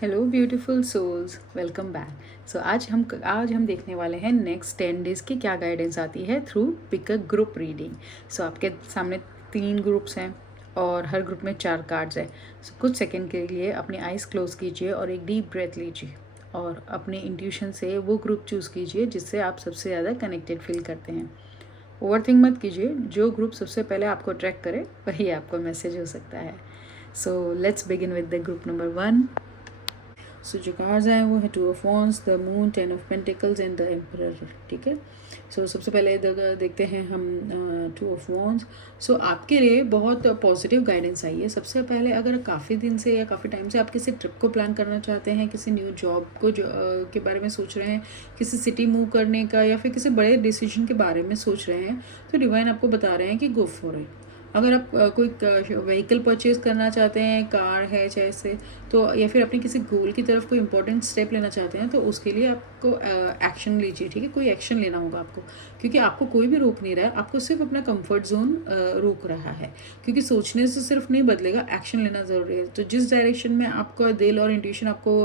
Hello beautiful souls, welcome back. So आज हम देखने वाले हैं नेक्स्ट 10 डेज़ की क्या गाइडेंस आती है through pick a group reading. So आपके सामने 3 ग्रुप्स हैं और हर ग्रुप में 4 कार्ड्स हैं। सो कुछ सेकंड के लिए अपनी आइज़ क्लोज कीजिए और एक डीप ब्रेथ लीजिए और अपने इंट्यूशन से वो ग्रुप चूज़ कीजिए जिससे आप सबसे ज़्यादा कनेक्टेड फील करते हैं। ओवरथिंक मत कीजिए, जो ग्रुप सबसे पहले आपको अट्रैक्ट करे वही आपको मैसेज हो सकता है। So let's begin with the group number 1। सो जो कार्ड्स आए वो है 2 of wands, the moon, 10 of pentacles and the emperor. ठीक है। सो सबसे पहले देखते हैं हम 2 ऑफ वॉन्ड्स। सो आपके लिए बहुत पॉजिटिव गाइडेंस आई है। सबसे पहले अगर काफ़ी दिन से या काफ़ी टाइम से आप किसी ट्रिप को प्लान करना चाहते हैं, किसी न्यू जॉब को के बारे में सोच रहे हैं, किसी सिटी मूव करने का या फिर किसी बड़े डिसीजन के बारे में सोच रहे हैं, तो डिवाइन आपको बता रहे हैं कि गो फॉर इट। अगर आप कोई व्हीकल परचेज करना चाहते हैं, कार है चाहे से, तो या फिर अपने किसी गोल की तरफ कोई इंपॉर्टेंट स्टेप लेना चाहते हैं, तो उसके लिए आपको एक्शन लीजिए। ठीक है, कोई एक्शन लेना होगा आपको, क्योंकि आपको कोई भी रोक नहीं रहा है, आपको सिर्फ अपना कंफर्ट जोन रोक रहा है। क्योंकि सोचने से सिर्फ नहीं बदलेगा, एक्शन लेना ज़रूरी है। तो जिस डायरेक्शन में आपका दिल और इंट्यूशन आपको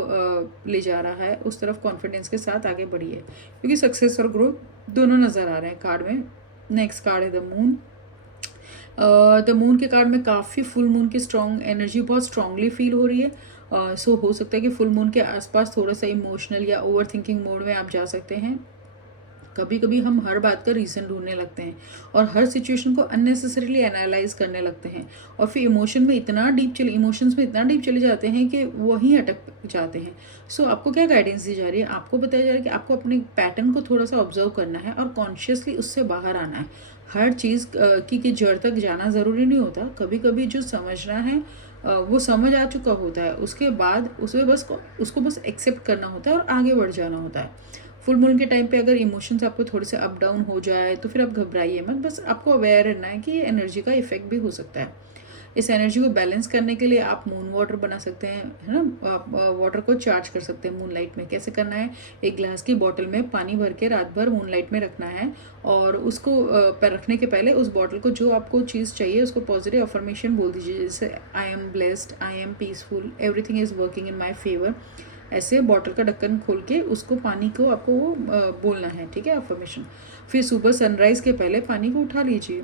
ले जा रहा है, उस तरफ कॉन्फिडेंस के साथ आगे बढ़िए, क्योंकि सक्सेस और ग्रोथ दोनों नज़र आ रहे हैं कार्ड में। नेक्स्ट कार्ड है द मून। द मून के कार्ड में काफ़ी फुल मून की स्ट्रॉन्ग एनर्जी बहुत स्ट्रांगली फील हो रही है। सो हो सकता है कि फुल मून के आसपास थोड़ा सा इमोशनल या ओवर थिंकिंग मोड में आप जा सकते हैं। कभी कभी हम हर बात का रीज़न ढूंढने लगते हैं और हर सिचुएशन को अननेसेसरीली एनालाइज करने लगते हैं, और फिर इमोशंस में इतना डीप चले जाते हैं कि वहीं अटक जाते हैं। सो आपको क्या गाइडेंस दी जा रही है? आपको बताया जा रहा है कि आपको अपने पैटर्न को थोड़ा सा ऑब्जर्व करना है और कॉन्शियसली उससे बाहर आना है। हर चीज़ की जड़ तक जाना ज़रूरी नहीं होता। कभी कभी जो समझना है वो समझ आ चुका होता है, उसके बाद उसको बस एक्सेप्ट करना होता है और आगे बढ़ जाना होता है। फुल मून के टाइम पे अगर इमोशंस आपको थोड़े से अप डाउन हो जाए तो फिर आप घबराइए मत, बस आपको अवेयर रहना है कि ये एनर्जी का इफेक्ट भी हो सकता है। इस एनर्जी को बैलेंस करने के लिए आप मून वाटर बना सकते हैं, है ना। आप वाटर को चार्ज कर सकते हैं मून लाइट में। कैसे करना है? एक ग्लास की बॉटल में पानी भर के रात भर मून लाइट में रखना है, और उसको रखने के पहले उस बॉटल को जो आपको चीज़ चाहिए उसको पॉजिटिव अफर्मेशन बोल दीजिए, जैसे I am blessed, I am peaceful, everything is working in my favour. ऐसे बॉटल का ढक्कन खोल के उसको पानी को आपको वो बोलना है। ठीक है, अफर्मेशन। फिर सुबह सनराइज़ के पहले पानी को उठा लीजिए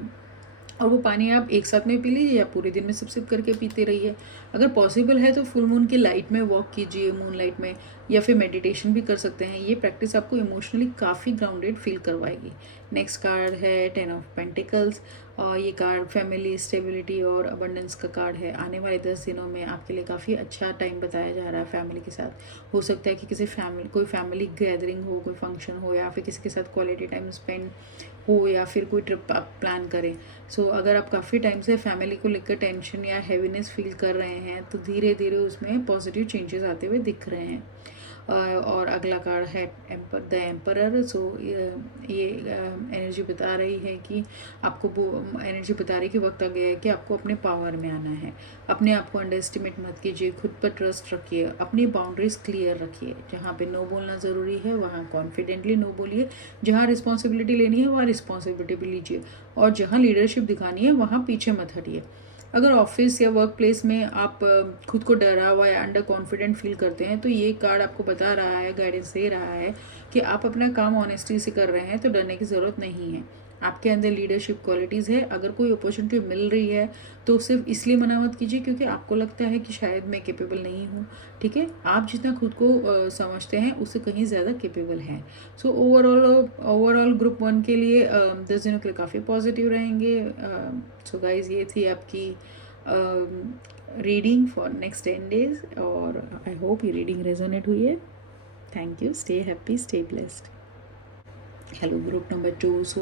और वो पानी आप एक साथ में पी लीजिए या पूरे दिन में सिप करके पीते रहिए। अगर पॉसिबल है तो फुल मून की लाइट में वॉक कीजिए, मून लाइट में, या फिर मेडिटेशन भी कर सकते हैं। ये प्रैक्टिस आपको इमोशनली काफ़ी ग्राउंडेड फील करवाएगी। नेक्स्ट कार्ड है 10 ऑफ पेंटिकल्स, और ये कार्ड फैमिली स्टेबिलिटी और अबंडेंस का कार्ड है। आने वाले 10 दिनों में आपके लिए काफ़ी अच्छा टाइम बताया जा रहा है फैमिली के साथ। हो सकता है कि कोई फैमिली गैदरिंग हो, कोई फंक्शन हो, या फिर किसी के साथ क्वालिटी टाइम स्पेंड हो, या फिर कोई ट्रिप आप प्लान करें। सो अगर आप काफ़ी टाइम से फैमिली को लेकर टेंशन या हैवीनेस फील कर रहे हैं, तो धीरे धीरे उसमें पॉजिटिव चेंजेस आते हुए दिख रहे हैं। और अगला कार्ड है द एम्परर। सो ये एनर्जी बता रही है कि आपको वो एनर्जी बता रही है कि वक्त आ गया है कि आपको अपने पावर में आना है। अपने आप को अंडर एस्टिमेट मत कीजिए, खुद पर ट्रस्ट रखिए, अपनी बाउंड्रीज क्लियर रखिए। जहाँ पे नो बोलना ज़रूरी है वहाँ कॉन्फिडेंटली नो बोलिए। जहाँ रिस्पॉन्सिबिलिटी लेनी है वहाँ रिस्पॉन्सिबिलिटी भी लीजिए, और जहाँ लीडरशिप दिखानी है वहाँ पीछे मत हटिए। अगर ऑफिस या वर्क प्लेस में आप खुद को डरा हुआ या अंडर कॉन्फिडेंट फील करते हैं, तो ये कार्ड आपको बता रहा है, गाइडेंस दे रहा है कि आप अपना काम ऑनेस्टी से कर रहे हैं, तो डरने की ज़रूरत नहीं है। आपके अंदर लीडरशिप क्वालिटीज़ है। अगर कोई अपॉर्चुनिटी मिल रही है तो सिर्फ इसलिए मना मत कीजिए क्योंकि आपको लगता है कि शायद मैं कैपेबल नहीं हूँ। ठीक है, आप जितना खुद को समझते हैं उससे कहीं ज़्यादा कैपेबल हैं। सो ओवरऑल ग्रुप 1 के लिए 10 दिनों के लिए काफ़ी पॉजिटिव रहेंगे। सो गाइज, ये थी आपकी रीडिंग फॉर नेक्स्ट 10 डेज, और आई होप ये रीडिंग रेजोनेट हुई है। Thank you, stay happy, stay blessed. Hello group number 2। सो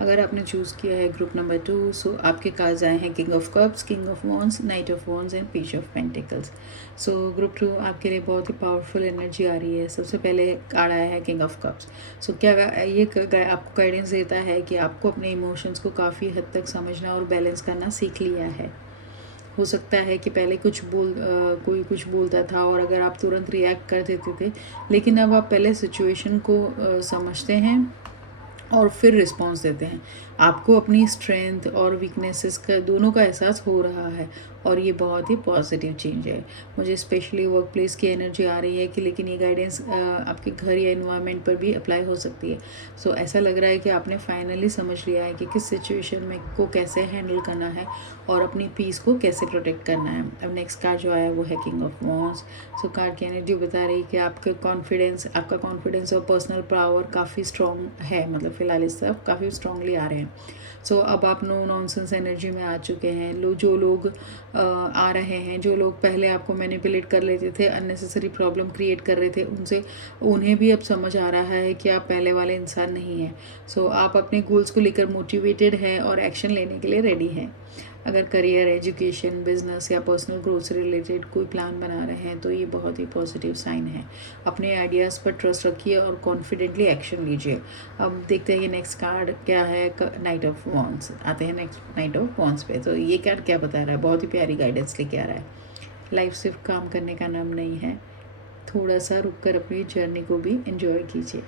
अगर आपने चूज़ किया है ग्रुप नंबर 2, सो आपके कार्ड्स आए हैं king of cups, king of wands, night of wands and page of pentacles. So group 2 आपके लिए बहुत ही पावरफुल एनर्जी आ रही है। सबसे पहले कार्ड आया है किंग ऑफ कप्स। सो क्या ये आपको गाइडेंस देता है कि आपको अपने इमोशंस को काफ़ी हद तक समझना और बैलेंस करना सीख लिया है। हो सकता है कि पहले कोई कुछ बोलता था और अगर आप तुरंत रिएक्ट कर देते थे, लेकिन अब आप पहले सिचुएशन को समझते हैं और फिर रिस्पॉन्स देते हैं। आपको अपनी स्ट्रेंथ और वीकनेसेस का दोनों का एहसास हो रहा है, और ये बहुत ही पॉजिटिव चेंज है। मुझे स्पेशली वर्क प्लेस की एनर्जी आ रही है कि लेकिन ये गाइडेंस आपके घर या इन्वायरमेंट पर भी अप्लाई हो सकती है। सो ऐसा लग रहा है कि आपने फाइनली समझ लिया है कि किस सिचुएशन में को कैसे हैंडल करना है और अपनी पीस को कैसे प्रोटेक्ट करना है। अब नेक्स्ट कार्ड जो आया वो है king of wands. So card की एनर्जी बता रही है कि आपका कॉन्फिडेंस और पर्सनल पावर काफ़ी स्ट्रॉन्ग है, मतलब फिलहाल इस तरफ काफ़ी स्ट्रांगली आ रहे हैं। सो अब आप नो नॉनसेंस एनर्जी में आ चुके हैं। जो लोग आ रहे हैं, जो लोग पहले आपको मैनिपुलेट कर लेते थे, अननेसेसरी प्रॉब्लम क्रिएट कर रहे थे, उन्हें भी अब समझ आ रहा है कि आप पहले वाले इंसान नहीं हैं। सो आप अपने गोल्स को लेकर मोटिवेटेड हैं और एक्शन लेने के लिए रेडी हैं। अगर करियर, एजुकेशन, बिजनेस या पर्सनल ग्रोथ से रिलेटेड कोई प्लान बना रहे हैं तो ये बहुत ही पॉजिटिव साइन है। अपने आइडियाज़ पर ट्रस्ट रखिए और कॉन्फिडेंटली एक्शन लीजिए। अब देखते हैं कि नेक्स्ट कार्ड क्या है। नाइट ऑफ वॉन्ड्स आते हैं नेक्स्ट नाइट ऑफ वॉन्ड्स पे। तो ये कार्ड क्या बता रहा है? बहुत ही प्यारी गाइडेंस लेके आ रहा है। लाइफ सिर्फ काम करने का नाम नहीं है, थोड़ा सा रुक कर अपनी जर्नी को भी एंजॉय कीजिए।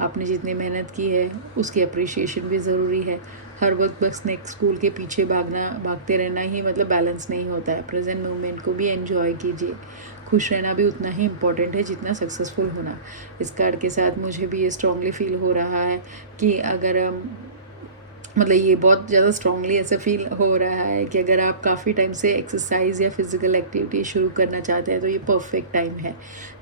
आपने जितनी मेहनत की है उसकी अप्रिशिएशन भी ज़रूरी है। हर वक्त बस नेक्स्ट गोल के पीछे भागते रहना ही मतलब बैलेंस नहीं होता है। प्रेजेंट मोमेंट को भी एंजॉय कीजिए। खुश रहना भी उतना ही इम्पोर्टेंट है जितना सक्सेसफुल होना। इस कार्ड के साथ मुझे भी ये स्ट्रांगली फील हो रहा है कि अगर मतलब ये बहुत ज़्यादा स्ट्रांगली ऐसा फील हो रहा है कि अगर आप काफ़ी टाइम से एक्सरसाइज या फिज़िकल एक्टिविटी शुरू करना चाहते हैं तो ये परफेक्ट टाइम है।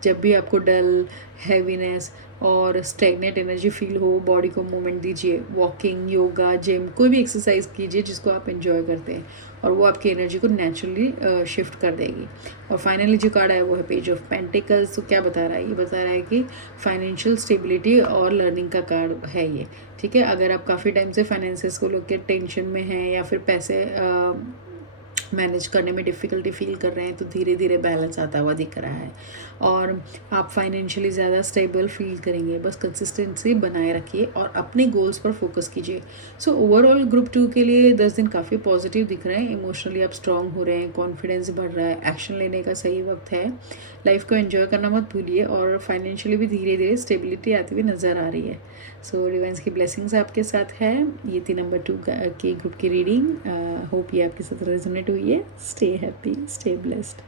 जब भी आपको डल, हैवीनेस और स्टेगनेट एनर्जी फील हो, बॉडी को मूवमेंट दीजिए। वॉकिंग, योगा, जिम, कोई भी एक्सरसाइज कीजिए जिसको आप एंजॉय करते हैं और वो आपकी एनर्जी को नेचुरली शिफ्ट कर देगी। और फाइनली जो कार्ड है वो है पेज ऑफ पेंटिकल्स। तो क्या बता रहा है? ये बता रहा है कि फाइनेंशियल स्टेबिलिटी और लर्निंग का कार्ड है ये। ठीक है, अगर आप काफ़ी टाइम से फाइनेंसेस को लेकर टेंशन में हैं या फिर पैसे मैनेज करने में डिफ़िकल्टी फील कर रहे हैं तो धीरे धीरे बैलेंस आता हुआ दिख रहा है और आप फाइनेंशियली ज़्यादा स्टेबल फील करेंगे। बस कंसिस्टेंसी बनाए रखिए और अपने गोल्स पर फोकस कीजिए। सो ओवरऑल ग्रुप 2 के लिए 10 दिन काफ़ी पॉजिटिव दिख रहे हैं। इमोशनली आप स्ट्रांग हो रहे हैं, कॉन्फिडेंस बढ़ रहा है, एक्शन लेने का सही वक्त है। लाइफ को एंजॉय करना मत भूलिए और फाइनेंशियली भी धीरे धीरे स्टेबिलिटी आती हुई नज़र आ रही है। सो डिवाइन्स की ब्लेसिंग्स आपके साथ है। ये थी नंबर 2 के ग्रुप की रीडिंग। होप ये आपके साथ रेजोनेट हुई है। Stay happy, stay blessed.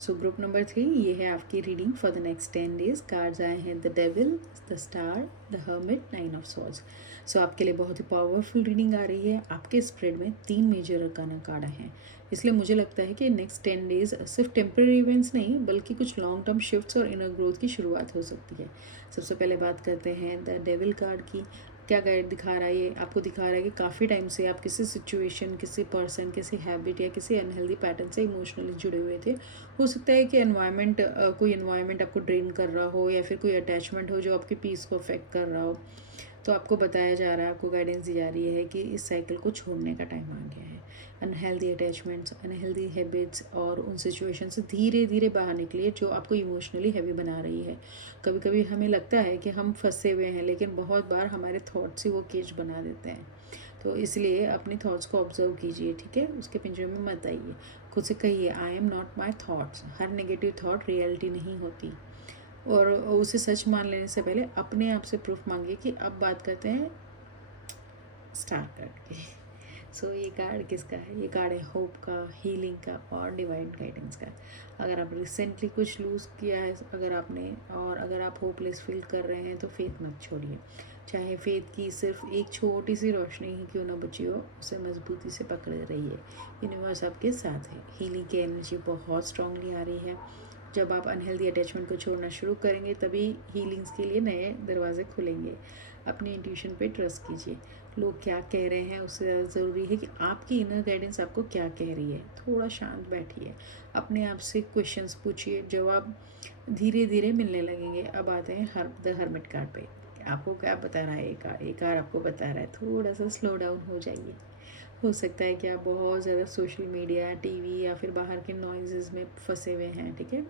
So group number 3, ये है आपकी reading for the next 10 days. Cards आए हैं the devil, the star, the hermit, 9 of swords. So आपके लिए बहुत ही पावरफुल रीडिंग आ रही है। आपके स्प्रेड में 3 मेजर अरकाना कार्ड हैं, इसलिए मुझे लगता है कि नेक्स्ट 10 डेज सिर्फ टेम्प्रेरी इवेंट्स नहीं बल्कि कुछ लॉन्ग टर्म शिफ्ट्स और इनर ग्रोथ की शुरुआत हो सकती है। सबसे पहले बात करते हैं द डेविल कार्ड की। क्या गाइड दिखा रहा है? ये आपको दिखा रहा है कि काफ़ी टाइम से आप किसी सिचुएशन, किसी पर्सन, किसी हैबिट या किसी अनहेल्दी पैटर्न से इमोशनली जुड़े हुए थे। हो सकता है कि कोई एनवायरनमेंट आपको ड्रेन कर रहा हो या फिर कोई अटैचमेंट हो जो आपकी पीस को अफेक्ट कर रहा हो। तो आपको बताया जा रहा है, आपको गाइडेंस दी जा रही है कि इस साइकिल को छोड़ने का टाइम आ गया है। अनहेल्दी अटैचमेंट्स, अनहेल्दी हैबिट्स और उन सिचुएशन से धीरे धीरे बाहर निकलिए जो आपको इमोशनली हैवी बना रही है। कभी कभी हमें लगता है कि हम फंसे हुए हैं लेकिन बहुत बार हमारे थॉट्स ही वो केज बना देते हैं। तो इसलिए अपनी थॉट्स को ऑब्जर्व कीजिए, ठीक है? उसके पिंजरे में मत आइए। खुद से कहिए I am not my thoughts. Her negative thought reality नहीं होती और उसे सच मान लेने से पहले अपने आप से प्रूफ मांगिए कि अब बात करते हैं स्टार कार्ड की। सो ये कार्ड किसका है? ये कार्ड है होप का, हीलिंग का और डिवाइन गाइडेंस का। अगर आप रिसेंटली कुछ लूज़ किया है, अगर आप होपलेस फील कर रहे हैं तो फेथ मत छोड़िए। चाहे फेथ की सिर्फ एक छोटी सी रोशनी ही क्यों ना बची हो, उसे मजबूती से पकड़े रहिए। यूनिवर्स आपके साथ है। हीलिंग की एनर्जी बहुत स्ट्रांगली आ रही है। जब आप अनहेल्दी अटैचमेंट को छोड़ना शुरू करेंगे तभी हीलिंग्स के लिए नए दरवाजे खुलेंगे। अपनी इंट्यूशन पे ट्रस्ट कीजिए। लोग क्या कह रहे हैं उससे ज़्यादा ज़रूरी है कि आपकी इनर गाइडेंस आपको क्या कह रही है। थोड़ा शांत बैठिए, अपने आप से क्वेश्चंस पूछिए, जवाब धीरे धीरे मिलने लगेंगे। अब आते हैं द हर्मिट कार्ड पे। आपको क्या बता रहा है? एक कार्ड आपको बता रहा है थोड़ा सा स्लो डाउन हो जाइए। हो सकता है कि आप बहुत ज़्यादा सोशल मीडिया, टीवी या फिर बाहर के नॉइज़ में फंसे हुए हैं, ठीक है?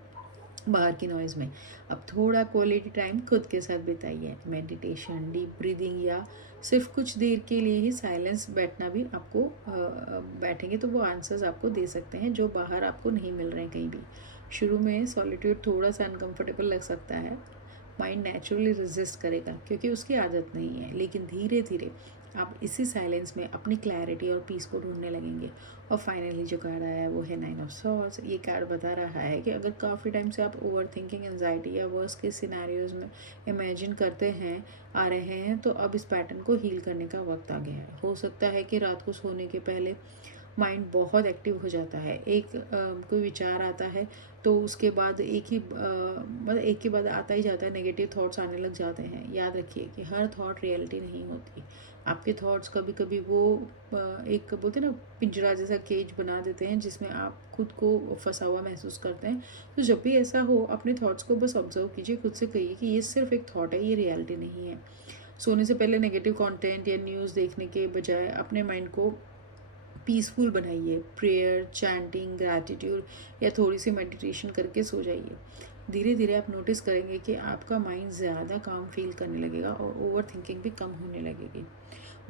बाहर की नॉइज़ में अब थोड़ा क्वालिटी टाइम खुद के साथ बिताइए। मेडिटेशन, डीप ब्रीदिंग या सिर्फ कुछ देर के लिए ही साइलेंस बैठना भी आपको बैठेंगे तो वो आंसर्स आपको दे सकते हैं जो बाहर आपको नहीं मिल रहे हैं कहीं भी। शुरू में सॉलिट्यूड थोड़ा सा अनकंफर्टेबल लग सकता है। माइंड नेचुरली रेजिस्ट करेगा क्योंकि उसकी आदत नहीं है, लेकिन धीरे धीरे आप इसी साइलेंस में अपनी क्लैरिटी और पीस को ढूंढने लगेंगे। और फाइनली जो कार्ड आया है वो है 9 ऑफ सॉर्ड्स। ये कार्ड बता रहा है कि अगर काफ़ी टाइम से आप ओवर थिंकिंग, एंजाइटी या वर्स्ट के सिनेरियोज में इमेजिन करते हैं आ रहे हैं, तो अब इस पैटर्न को हील करने का वक्त आ गया है। हो सकता है कि रात को सोने के पहले माइंड बहुत एक्टिव हो जाता है, कोई विचार आता है तो उसके बाद मतलब एक के बाद आता ही जाता है, नेगेटिव थॉट्स आने लग जाते हैं। याद रखिए कि हर थॉट रियलिटी नहीं होती। आपके थॉट्स कभी कभी वो एक बोलते हैं ना, पिंजरा जैसा केज बना देते हैं जिसमें आप खुद को फंसा हुआ महसूस करते हैं। तो जब भी ऐसा हो, अपने थॉट्स को बस ऑब्जर्व कीजिए, खुद से कहिए कि ये सिर्फ एक थॉट है, ये रियलिटी नहीं है। सोने से पहले नेगेटिव कंटेंट या न्यूज़ देखने के बजाय अपने माइंड को पीसफुल बनाइए। प्रेयर, चैंटिंग, ग्रैटिट्यूड या थोड़ी सी मेडिटेशन करके सो जाइए। धीरे धीरे आप नोटिस करेंगे कि आपका माइंड ज़्यादा काम फील करने लगेगा और ओवर थिंकिंग भी कम होने लगेगी।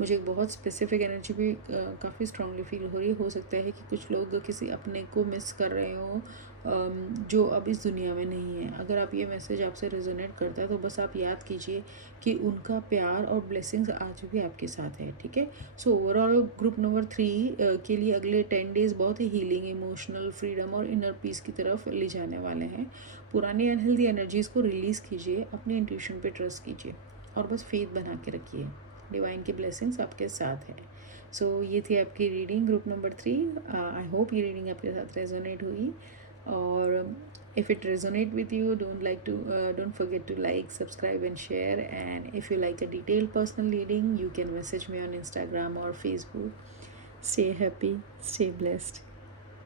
मुझे एक बहुत स्पेसिफिक एनर्जी भी काफ़ी स्ट्रांगली फील हो रही है। हो सकता है कि कुछ लोग किसी अपने को मिस कर रहे हो जो अब इस दुनिया में नहीं है। अगर आप ये मैसेज आपसे रेजोनेट करता है तो बस आप याद कीजिए कि उनका प्यार और ब्लेसिंग्स आज भी आपके साथ है। ठीक है। सो ओवरऑल ग्रुप नंबर 3 के लिए अगले 10 डेज़ बहुत ही हीलिंग, इमोशनल फ्रीडम और इनर पीस की तरफ ले जाने वाले हैं। पुरानी अनहेल्दी एनर्जीज़ को रिलीज़ कीजिए, अपने इंट्यूशन पे ट्रस्ट कीजिए और बस फेथ बना के रखिए। डिवाइन की ब्लेसिंग्स आपके साथ है। सो ये थी आपकी reading group number 3। I hope ये रीडिंग आपके साथ रेजोनेट हुई। और if it resonate with you, don't forget to like, subscribe and share. And if you like a detailed personal reading, you can message me on Instagram or Facebook. Stay happy, stay blessed.